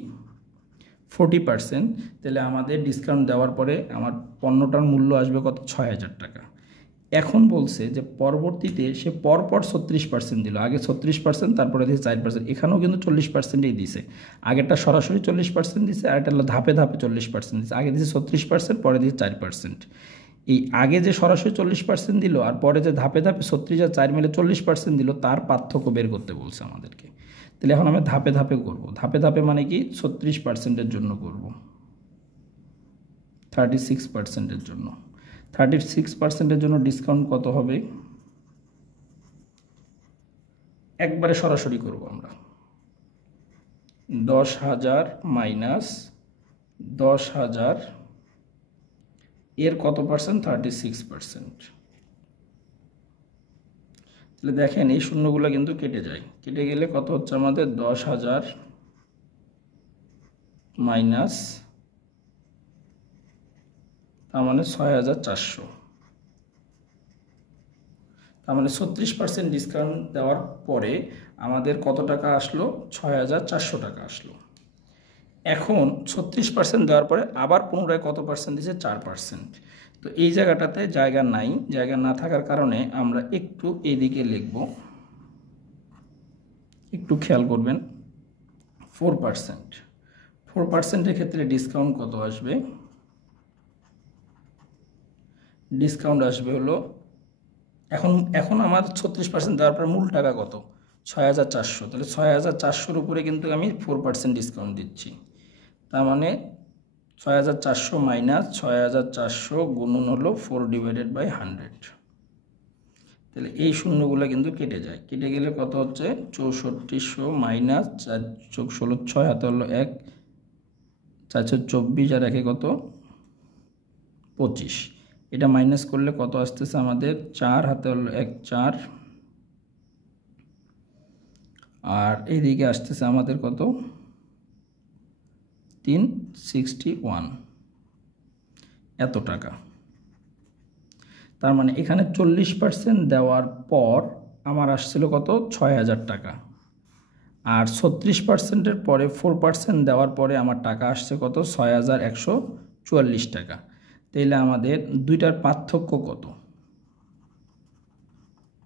40%, তাহলে আমাদের ডিসকাউন্ট দেওয়ার পরে আমার পণ্যটার মূল্য আসবে কত 6,000 টাকা। এখন বলছে যে পরবর্তীতে সে পরপর 36% দিল, আগে 36%, তারপরে দিয়েছে 4%, এখানেও কিন্তু 40%ই দিছে। আগেরটা সরাসরি 40% দিছে, আর এটা ধাপে ধাপে 40% দিছে। আগে দিয়েছে 36%, পরে দিয়েছে 4%। এই আগে যে সরাসরি 40% দিল আর পরে যে ধাপে ধাপে 36 আর 4 মিলে 40% দিল, তার পার্থক্য বের করতে বলছে আমাদেরকে। তাহলে এখন আমরা ধাপে ধাপে করব। ধাপে ধাপে মানে কি 36%-এর জন্য করব, 36%-এর জন্য। 36%-এর জন্য ডিসকাউন্ট কত হবে? একবারে সরাসরি করব আমরা, 10,000 মাইনাস 10,000 এর কত পার্সেন্ট? 36%। তাহলে দেখেন এই শূন্যগুলো কিন্তু কেটে যায়, কেটে গেলে কত হচ্ছে আমাদের 10,000 মাইনাস, তার মানে 6,400। তার মানে 36% ডিসকাউন্ট দেওয়ার পরে আমাদের কত টাকা আসলো? 6,400 টাকা আসলো। এখন 36% দেওয়ার পরে আবার পুনরায় কত পার্সেন্ট দিয়েছে? 4%। তো এই জায়গাটাতে জায়গা নাই, জায়গা না থাকার কারণে আমরা একটু এইদিকে লিখব, একটু খেয়াল করবেন। 4%, 4%-এর ক্ষেত্রে ডিসকাউন্ট কত আসবে? ডিসকাউন্ট আসবে হলো, এখন আমার 36% দেওয়ার পরে মূল টাকা কত? 6,400। তাহলে 6,400-র উপরে কিন্তু আমি 4% ডিসকাউন্ট দিচ্ছি। তার মানে 6,400 মাইনাস 6,400 গুণন হলো 4 ডিভাইডেড বাই 100। তাহলে এই শূন্যগুলো কিন্তু কেটে যায়, কেটে গেলে কত হচ্ছে? 6400 মাইনাস 4 যোগ 16, 6 হাতে হলো 1, 424 আর 1 কত 25। এটা মাইনাস করলে কত আসতেছে আমাদের? 4 হাতে হলো 1 4, আর এইদিকে আসতেছে আমাদের কত? 361, এত টাকা। তার মানে এখানে 40% দেওয়ার পর আমার আসছিল কত? 6,000 টাকা। আর 36%-এর পরে 4% দেওয়ার পরে আমার টাকা আসছে কত? 6,144 টাকা। তাহলে আমাদের দুইটার পার্থক্য কত?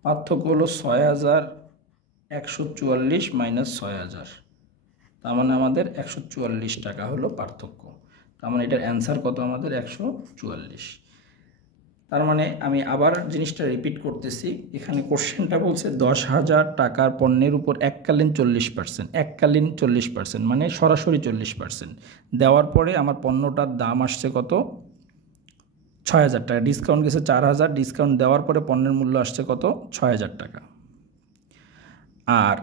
পার্থক্য হলো 6,144 মাইনাস 6,000, তার মানে আমাদের 144 টাকা হলো পার্থক্য। তার মানে এটার অ্যান্সার কত আমাদের? 144। তার মানে আমি আবার জিনিসটা রিপিট করতেছি, এখানে কোশ্চেনটা বলছে 10,000 টাকার পণ্যের উপর এককালীন 40%, এককালীন 40% মানে সরাসরি 40% দেওয়ার পরে আমার পণ্যটার দাম আসছে কত? 6,000 টাকা। ডিসকাউন্ট গেছে 4,000, ডিসকাউন্ট দেওয়ার পরে পণ্যের মূল্য আসছে কত? 6,000 টাকা। আর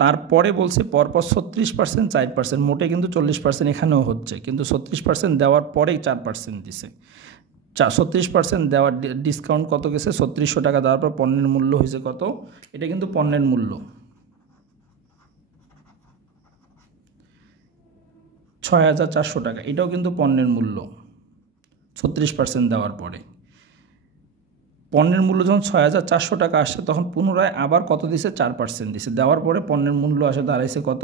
তারপরে বলছে পরপর 36%, 4%, মোটে কিন্তু 40% এখানেও হচ্ছে, কিন্তু 36% দেওয়ার পরেই 4% দিছে। 36% দেওয়ার ডিসকাউন্ট কত গেছে? 3600 টাকা দেওয়ার পর পণ্যের মূল্য হয়েছে কত? এটা কিন্তু পণ্যের মূল্য 6,400 টাকা, এটাও কিন্তু পণ্যের মূল্য 36% দেওয়ার পরে। পণ্যের মূল্য যখন 6,400 টাকা আসছে, তখন পুনরায় আবার কত দিছে? 4% দিছে। দেওয়ার পরে পণ্যের মূল্য আসে দাঁড়াইছে কত?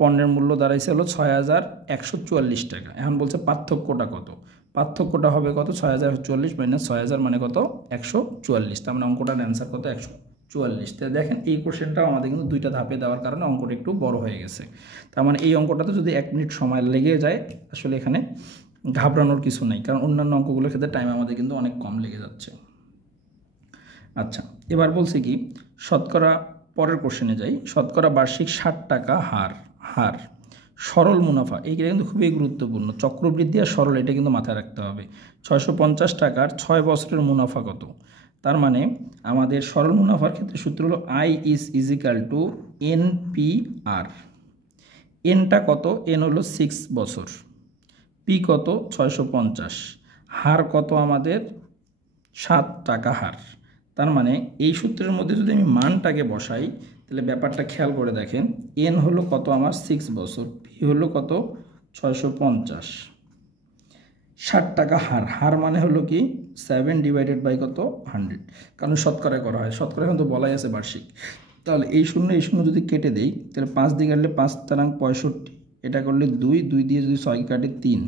পণ্যের মূল্য দাঁড়াইছে হলো 6,144 টাকা। এখন বলছে পার্থক্যটা কত? পার্থক্যটা হবে কত? 6,144 মাইনাস 6,000 মানে কত? 144। তার মানে অঙ্কটার অ্যান্সার কত? 144। তো দেখেন এই কোশ্চেনটাও আমাদের কিন্তু দুইটা ধাপে দেওয়ার কারণে অঙ্কটা একটু বড় হয়ে গেছে। তার মানে এই অঙ্কটাতে যদি 1 মিনিট সময় লেগে যায়, আসলে এখানে ঘাবড়ানোর কিছু নেই, কারণ অন্যান্য অঙ্কগুলোর ক্ষেত্রে টাইম আমাদের কিন্তু অনেক কম লেগে যাচ্ছে। আচ্ছা, এবার বলছি কি শতকরা, পরের কোশ্চেনে যাই। শতকরা বার্ষিক 60 টাকা হার সরল মুনাফা এইটা কিন্তু খুবই গুরুত্বপূর্ণ, চক্রবৃদ্ধি আর সরল এটা কিন্তু মাথায় রাখতে হবে। 650 টাকার 6 বছরের মুনাফা কত? তার মানে আমাদের সরল মুনাফার ক্ষেত্রে সূত্র হলো I is equal to NPR। এনটা কত? এন হলো 6 বছর, পি কত? 650, হার কত আমাদের? 7 টাকা হার। তার মানে এই সূত্রের মধ্যে যদি আমি মানটাকে বসাই তাহলে ব্যাপারটা খেয়াল করে দেখেন, এন হলো কত আমার? 6 বছর, পি হলো কত? 650, 60 টাকা হার। হার মানে হলো কি 7 ডিভাইডেড বাই কত? 100, কারণ শতকরা করা হয়, শতকরা কিন্তু বলাই আছে বার্ষিক। তাহলে এই শূন্য যদি কেটে দেই তাহলে 5 দিয়ে কাটলে 5 তারাং 65, এটা করলে 2 দিয়ে যদি 6 কাটে 3,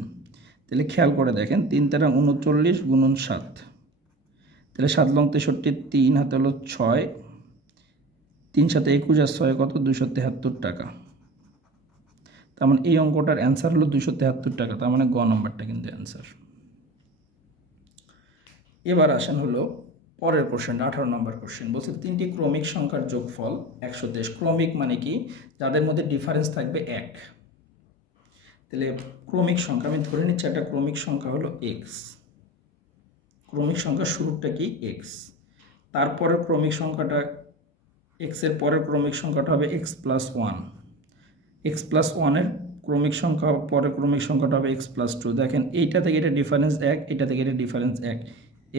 তাহলে খেয়াল করে দেখেন 3 তারাং 39 গুণন 7, তাহলে 7 লং 63, 3 হাতে হলো 6, 3 সাথে 21 আর 6 কত? 273 টাকা। তার মানে এই অঙ্কটার অ্যান্সার হলো 273 টাকা, তার মানে গ নম্বরটা কিন্তু অ্যান্সার। এবার আসেন হলো পরের কোশ্চেন, 18 নম্বর কোশ্চেন। বলছে 3টি ক্রমিক সংখ্যার যোগফল 123। ক্রমিক মানে কি? যাদের মধ্যে ডিফারেন্স থাকবে 1। তাহলে ক্রমিক সংখ্যা আমি ধরে নিচ্ছি একটা ক্রমিক সংখ্যা হলো x। ক্রমিক সংখ্যার শুরুটা কি? x। তারপরে ক্রমিক সংখ্যাটা x এর পরের ক্রমিক সংখ্যাটা হবে x প্লাস 1। x প্লাস 1 এর ক্রমিক সংখ্যা পরের ক্রমিক সংখ্যাটা হবে x প্লাস 2। দেখেন এইটা থেকে এটা ডিফারেন্স 1, এটা থেকে এটা ডিফারেন্স 1,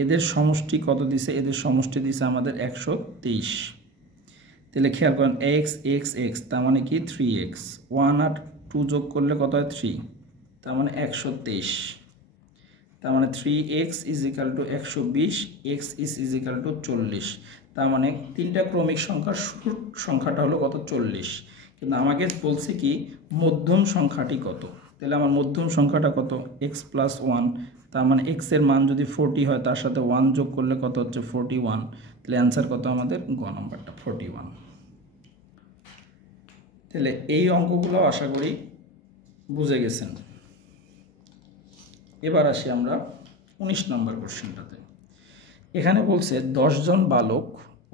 এদের সমষ্টি কত দিছে? এদের সমষ্টি দিছে আমাদের 123। তাহলে খেয়াল করেন x, তার মানে কি 3x, 1 আর 2 যোগ করলে কত হয়? 3, তার মানে 123। তার মানে 3x is equal to 120, x is equal to 40। তার মানে তিনটা ক্রমিক সংখ্যার শুরুর সংখ্যাটা হলো কত? 40। কিন্তু আমাকে বলছে কি মধ্যম সংখ্যাটি কত? তাহলে আমার মধ্যম সংখ্যাটা কত? x plus 1। তার মানে x এর মান যদি 40 হয় তার সাথে 1 যোগ করলে কত হচ্ছে? 41। তাহলে অ্যান্সার কত আমাদের? গ নম্বরটা 41। তাহলে এই অঙ্কগুলো আশা করি বুঝে গেছেন। এবার আসি আমরা 19 নম্বর কোশ্চেনটাতে। এখানে বলছে 10 জন বালক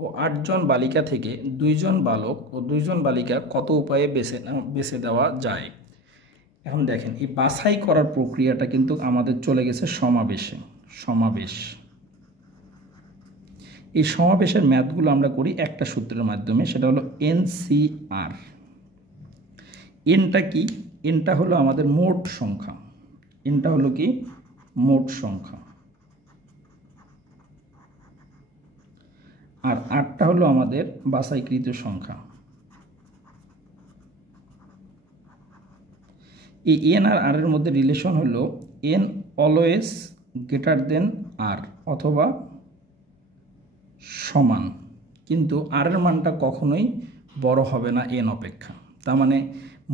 ও 8 জন বালিকা থেকে 2 জন বালক ও 2 জন বালিকা কত উপায়ে বেছে দেওয়া যায়। এখন দেখেন এই বাছাই করার প্রক্রিয়াটা কিন্তু আমাদের চলে গেছে সমাবেশে। সমাবেশ, এই সমাবেশের ম্যাথগুলো আমরা করি একটা সূত্রের মাধ্যমে, সেটা হলো NCR। এনটা কি? এনটা হলো আমাদের মোট সংখ্যা। এনটা হলো কি? মোট সংখ্যা। আর 8টা হলো আমাদের বাছাইকৃত সংখ্যা। এই এন আর আর এর মধ্যে রিলেশন হলো এন অলওয়েজ গ্রেটার দেন আর, অথবা সমান, কিন্তু আর এর মানটা কখনোই বড় হবে না এন অপেক্ষা। তার মানে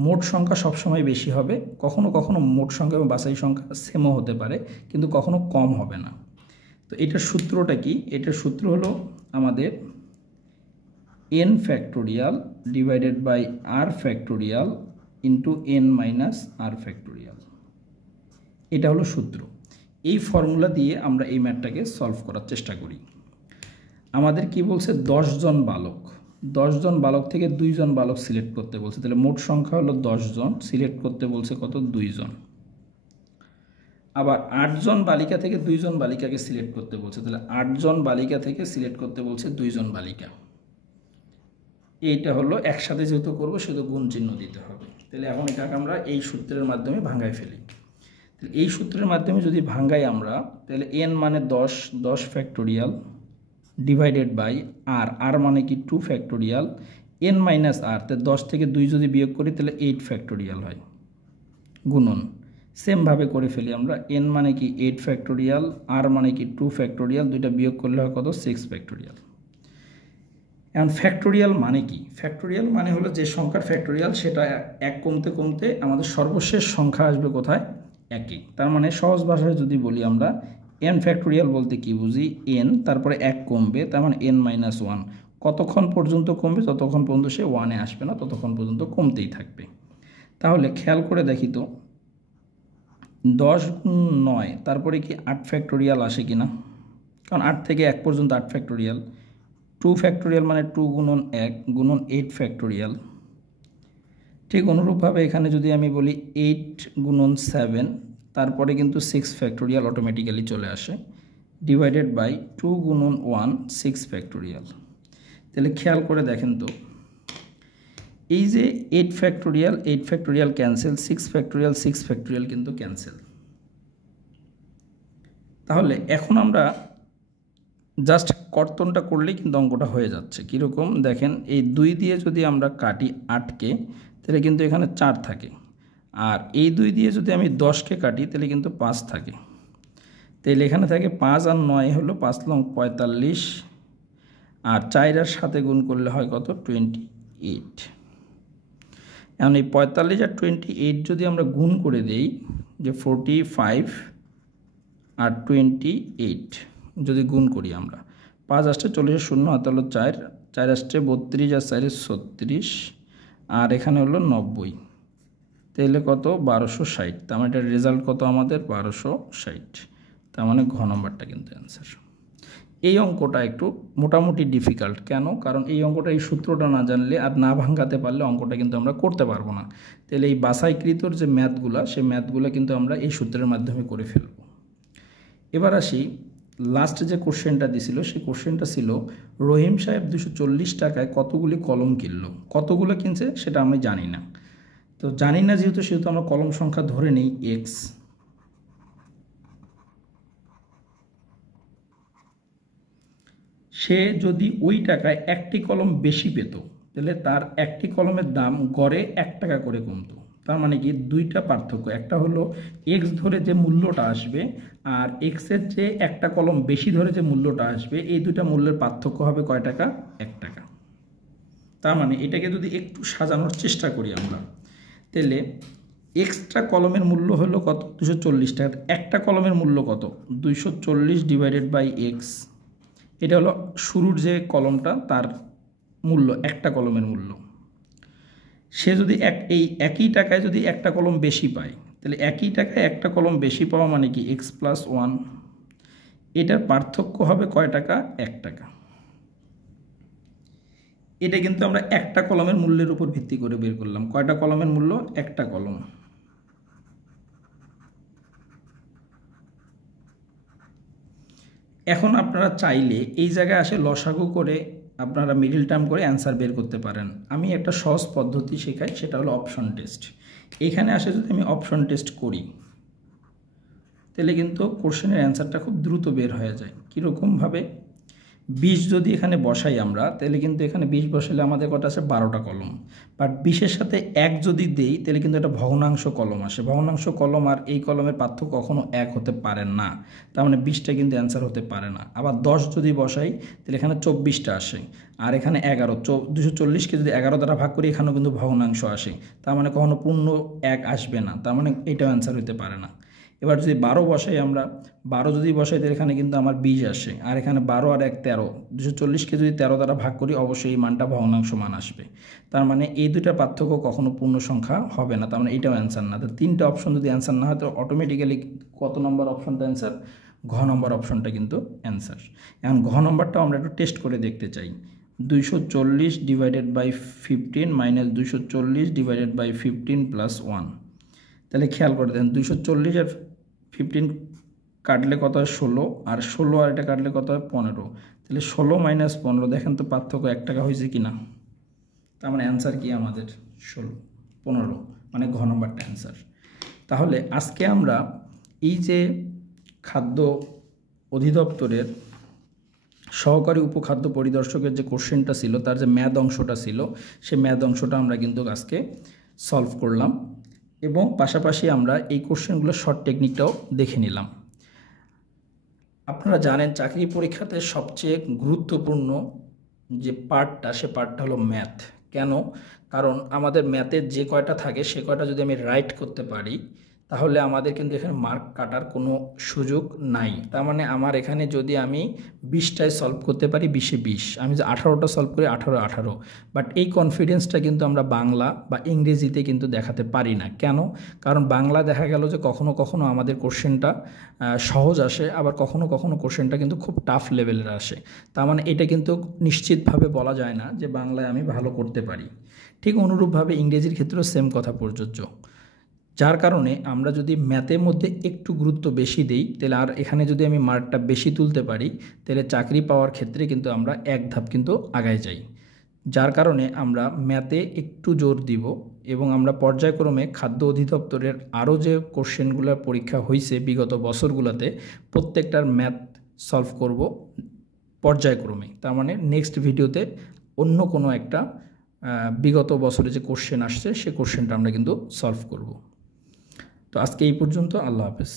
মোট সংখ্যা সবসময় বেশি হবে, কখনো কখনো মোট সংখ্যা এবং বাছাই সংখ্যা সেমও হতে পারে, কিন্তু কখনো কম হবে না। তো এটার সূত্রটা কি? এটার সূত্র হলো আমাদের n factorial divided by r factorial into n minus r factorial. এটা হলো সূত্র। এই ফর্মুলা দিয়ে আমরা এই ম্যাথটাকে সলভ করার চেষ্টা করি। আমাদের কি বলছে? 10 জন বালক, 10 জন বালক থেকে 2 জন বালক সিলেক্ট করতে বলছে। তাহলে মোট সংখ্যা হলো 10 জন, সিলেক্ট করতে বলছে কত? 2 জন। আবার 8 জন বালিকা থেকে 2 জন বালিকাকে সিলেক্ট করতে বলছে। তাহলে 8 জন বালিকা থেকে সিলেক্ট করতে বলছে 2 জন বালিকা। এইটা হলো একসাথে যেহেতু করবো সেহেতু গুণ চিহ্ন দিতে হবে। তাহলে এখন এটাকে আমরা এই সূত্রের মাধ্যমে ভাঙাই ফেলি। তাহলে এই সূত্রের মাধ্যমে যদি ভাঙাই আমরা, তাহলে n মানে 10, 10 ফ্যাক্টোরিয়াল ডিভাইডেড বাই আর, আর মানে কি 2 ফ্যাক্টোরিয়াল, n মাইনাস আর, তাহলে 10 থেকে 2 যদি বিয়োগ করি তাহলে 8 ফ্যাক্টোরিয়াল হয়, গুণন। সেমভাবে করে ফেলি আমরা, n মানে কি 8 ফ্যাক্টোরিয়াল, আর মানে কি 2 ফ্যাক্টোরিয়াল, দুইটা বিয়োগ করলে হয় কত? 6 ফ্যাক্টোরিয়াল। এখন ফ্যাক্টোরিয়াল মানে কি? ফ্যাক্টোরিয়াল মানে হলো যে সংখ্যার ফ্যাক্টোরিয়াল সেটা এক কমতে কমতে আমাদের সর্বশেষ সংখ্যা আসবে কোথায়? একই। তার মানে সহজ ভাষায় যদি বলি আমরা n ফ্যাক্টোরিয়াল বলতে কি বুঝি? n তারপরে 1 কমবে, তার মানে n মাইনাস 1। কতক্ষণ পর্যন্ত কমবে? ততক্ষণ পর্যন্ত সে 1-এ আসবে না, ততক্ষণ পর্যন্ত কমতেই থাকবে। তাহলে খেয়াল করে দেখি তো 10 গুণ 9, তারপরে কি 8 ফ্যাক্টোরিয়াল আসে কিনা? কারণ 8 থেকে 1 পর্যন্ত 8 ফ্যাক্টোরিয়াল। 2 ফ্যাক্টোরিয়াল মানে 2 গুণন 1 গুণন 8 ফ্যাক্টোরিয়াল। ঠিক অনুরূপভাবে এখানে যদি আমি বলি 8 গুণন 7, তারপরে কিন্তু 6 ফ্যাক্টোরিয়াল অটোমেটিক্যালি চলে আসে, ডিভাইডেড বাই 2 গুণন 1 6 ফ্যাক্টোরিয়াল। তাহলে খেয়াল করে দেখেন তো, এই যে 8 ফ্যাক্টোরিয়াল ক্যান্সেল, 6 ফ্যাক্টোরিয়াল কিন্তু ক্যান্সেল। তাহলে এখন আমরা জাস্ট কর্তনটা করলেই কিন্তু অঙ্কটা হয়ে যাচ্ছে। কীরকম দেখেন, এই 2 দিয়ে যদি আমরা কাটি 8কে, তাহলে কিন্তু এখানে 4 থাকে, আর এই 2 দিয়ে যদি আমি 10কে কাটি তাহলে কিন্তু 5 থাকে। তাহলে এখানে থাকে 5 আর 9 হলো 5 লং 45, আর 4 আর 7 গুণ করলে হয় কত 28। এখন এই 45 আর 28 যদি আমরা গুণ করে দেই, যে 45 আর 28 যদি গুণ করি আমরা, 5 আসছে 40, 0 হাতে হলো 4, 4 আসছে 32 আর 4 36, আর এখানে হলো 90, তাহলে কত 1260। তার মানে এটার রেজাল্ট কত আমাদের 1260। তার মানে ঘ নম্বরটা কিন্তু অ্যান্সার। এই অঙ্কটা একটু মোটামুটি ডিফিকাল্ট, কেন? কারণ এই অঙ্কটা এই সূত্রটা না জানলে আর না ভাঙাতে পারলে অঙ্কটা কিন্তু আমরা করতে পারবো না। তাহলে এই বাছাইকৃতর যে ম্যাথগুলো, সেই ম্যাথগুলো কিন্তু আমরা এই সূত্রের মাধ্যমে করে ফেলব। এবার আসি, লাস্ট যে কোশ্চেনটা দিছিল, সেই কোশ্চেনটা ছিল রহিম সাহেব 240 টাকায় কতগুলি কলম কিনলো। কতগুলো কিনছে সেটা আমি জানি না, তো জানি না সেহেতু আমরা কলম সংখ্যা ধরে নেই এক্স। সে যদি ওই টাকায় একটি কলম বেশি পেত, তাহলে তার একটি কলমের দাম গড়ে 1 টাকা করে কমতো। তার মানে কি, দুইটা পার্থক্য, একটা হলো এক্স ধরে যে মূল্যটা আসবে, আর এক্সের যে একটা কলম বেশি ধরে যে মূল্যটা আসবে, এই দুইটা মূল্যের পার্থক্য হবে কয় টাকা? 1 টাকা। তার মানে এটাকে যদি একটু সাজানোর চেষ্টা করি আমরা, তাহলে এক্সট্রা কলমের মূল্য হলো কত 240 টাকা, একটা কলমের মূল্য কত 240 ডিভাইডেড বাই এক্স। এটা হলো শুরুর যে কলমটা তার মূল্য, একটা কলমের মূল্য। সে যদি এই একই টাকায় যদি একটা কলম বেশি পায়, তাহলে একই টাকায় একটা কলম বেশি পাওয়া মানে কি এক্স প্লাস 1, এটার পার্থক্য হবে কয় টাকা? 1 টাকা। এটা কিন্তু আমরা একটা কলমের মূল্যের উপর ভিত্তি করে বের করলাম। কয়টা কলমের মূল্য? একটা কলম। এখন আপনারা চাইলে এই জায়গায় আসে লসাগু করে আপনারা মিডল টার্ম করে অ্যান্সার বের করতে পারেন। আমি একটা সহজ পদ্ধতি শেখাই, সেটা হলো অপশন টেস্ট। এইখানে আসে যদি আমি অপশন টেস্ট করি, তাহলে কিন্তু কোশ্চেনের অ্যান্সারটা খুব দ্রুত বের হয়ে যায়। কীরকমভাবে? 20 যদি এখানে বসাই আমরা, তাহলে কিন্তু এখানে 20 বসালে আমাদের কটা আছে? 12টা কলম। বাট 20-এর সাথে 1 যদি দেই, তাহলে কিন্তু এটা ভগ্নাংশ কলম আসে। ভগ্নাংশ কলম আর এই কলমের পার্থক্য কখনো 1 হতে পারে না, তার মানে 20টা কিন্তু অ্যান্সার হতে পারে না। আবার 10 যদি বসাই, তাহলে এখানে 24টা আসে, আর এখানে 11, 240কে যদি 11 দ্বারা ভাগ করি, এখানেও কিন্তু ভগ্নাংশ আসে, তার মানে কখনো পূর্ণ 1 আসবে না, তার মানে এটাও অ্যান্সার হতে পারে না। এবার যদি 12 বসাই আমরা, 12 যদি বসাই তাহলে এখানে কিন্তু আমার 20 আসে, আর এখানে 12 আর 1 13, 240কে যদি 13 দ্বারা ভাগ করি, অবশ্যই এই মানটা ভগ্নাংশ মান আসবে। তার মানে এই দুইটা পার্থক্য কখনো পূর্ণ সংখ্যা হবে না, তার মানে এটাও অ্যান্সার না। তো 3টে অপশন যদি অ্যান্সার না হয়, তো অটোমেটিক্যালি কত নম্বর অপশনটা অ্যান্সার? ঘ নম্বর অপশনটা কিন্তু অ্যান্সার। এখন ঘ নম্বরটাও আমরা একটু টেস্ট করে দেখতে চাই। 240 divided by 15 minus 240 divided by 15 plus 1। তাহলে খেয়াল করে দেন, 240 আর 15 কাটলে কত হয়? 16, আর 16 আর এটা কাটলে কত হয়? 15। তাহলে 16 মাইনাস 15, দেখেন তো পার্থক্য 1 টাকা হয়েছে কি না? তার মানে অ্যান্সার কি আমাদের? 15, মানে ঘ নম্বরটা অ্যান্সার। তাহলে আজকে আমরা এই যে খাদ্য অধিদপ্তরের সহকারী উপখাদ্য পরিদর্শকের যে কোশ্চেনটা ছিল, তার যে ম্যাথ অংশটা ছিল, সেই ম্যাথ অংশটা আমরা কিন্তু আজকে সলভ করলাম, এবং পাশাপাশি আমরা এই কোশ্চেনগুলোর শর্ট টেকনিকটাও দেখে নিলাম। আপনারা জানেন চাকরি পরীক্ষাতে সবচেয়ে গুরুত্বপূর্ণ যে পার্টটা, সে পার্টটা হলো ম্যাথ। কেন? কারণ আমাদের ম্যাথের যে কয়টা থাকে, সে কয়টা যদি আমি রাইট করতে পারি, তাহলে আমাদের কিন্তু এখানে মার্ক কাটার কোনো সুযোগ নাই। তার মানে আমার এখানে যদি আমি 20টায় সলভ করতে পারি 20-এ 20, আমি যে 18টা সলভ করি 18-18, বাট এই কনফিডেন্সটা কিন্তু আমরা বাংলা বা ইংরেজিতে কিন্তু দেখাতে পারি না। কেন? কারণ বাংলা দেখা গেল যে কখনো কখনো আমাদের কোশ্চেনটা সহজ আসে, আবার কখনো কখনো কোশ্চেনটা কিন্তু খুব টাফ লেভেলের আসে। তার মানে এটা কিন্তু নিশ্চিতভাবে বলা যায় না যে বাংলায় আমি ভালো করতে পারি। ঠিক অনুরূপভাবে ইংরেজির ক্ষেত্রেও সেম কথা প্রযোজ্য। যার কারণে আমরা যদি ম্যাথের মধ্যে একটু গুরুত্ব বেশি দিই, তাহলে আর এখানে যদি আমি মার্কটা বেশি তুলতে পারি, তাহলে চাকরি পাওয়ার ক্ষেত্রে কিন্তু আমরা এক ধাপ কিন্তু আগায় যাই। যার কারণে আমরা ম্যাথে একটু জোর দিব এবং আমরা পর্যায়ক্রমে খাদ্য অধিদপ্তরের আরও যে কোশ্চেনগুলোর পরীক্ষা হয়েছে বিগত বছরগুলোতে প্রত্যেকটার ম্যাথ সলভ করব পর্যায়ক্রমে। তার মানে নেক্সট ভিডিওতে অন্য কোনো একটা বিগত বছরে যে কোশ্চেন আসছে সে কোশ্চেনটা আমরা কিন্তু সলভ করব। তো আজকে এই পর্যন্ত। আল্লাহ হাফেজ।